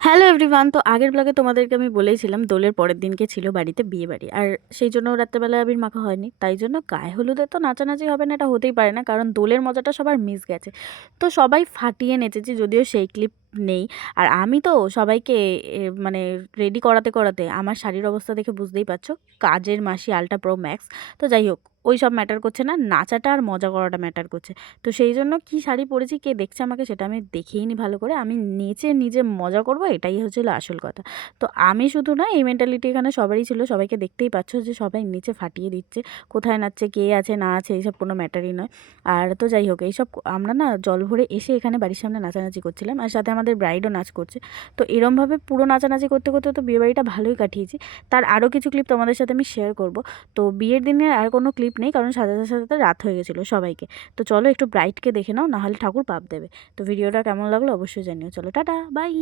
Hello everyone, তো আগের ব্লগে তোমাদেরকে আমি বলেইছিলাম দোলের পরের দিনকে ছিল বাড়িতে বিয়ে বাড়ি, আর সেই জন্য রাত্রেবেলা আবির মাখা হয়নি। তাই জন্য গায়ে হলুদে তো নাচানাচি হবে না, এটা হতেই পারে না, কারণ দোলের মজাটা সবার মিস গেছে। তো সবাই ফাটিয়ে নেচেছি, যদিও সেই ক্লিপ নেই। আর আমি তো সবাইকে মানে রেডি করাতে করাতে আমার শাড়ির অবস্থা দেখে বুঝতেই পারছো, কাজের মাসি আলট্রা প্রো ম্যাক্স। তো যাই হোক, ওই সব ম্যাটার করছে না, নাচাটা আর মজা করাটা ম্যাটার করছে। তো সেই জন্য কী শাড়ি পরেছি, কে দেখছে আমাকে সেটা আমি দেখেই নি ভালো করে, আমি নেচে নিজে মজা করব, এটাই হচ্ছিলো আসল কথা। তো আমি শুধু না, এই মেন্টালিটি এখানে সবারই ছিল। সবাইকে দেখতেই পাচ্ছ যে সবাই নিচে ফাটিয়ে দিচ্ছে, কোথায় নাচছে, কে আছে না আছে, এইসব কোনো ম্যাটারই নয়। আর তো যাই হোক, এইসব আমরা না জল ভরে এসে এখানে বাড়ির সামনে নাচানাচি করছিলাম, আর সাথে আমাদের ব্রাইডও নাচ করছে। তো এরমভাবে পুরো নাচানাচি করতে করতে তো বিয়েবাড়িটা ভালোই কাটিয়েছি। তার আরও কিছু ক্লিপ তোমাদের সাথে আমি শেয়ার করব। তো বিয়ের দিনের আর কোনো ক্লিপ নেই, কারণ সাজাতে সাজাতে রাত হয়ে গেছিলো সবাইকে। তো চলো একটু ব্রাইডকে দেখে নাও, নাহলে ঠাকুর পাপ দেবে। তো ভিডিওটা কেমন লাগলো অবশ্যই জানিও। চলো টাটা, বাই।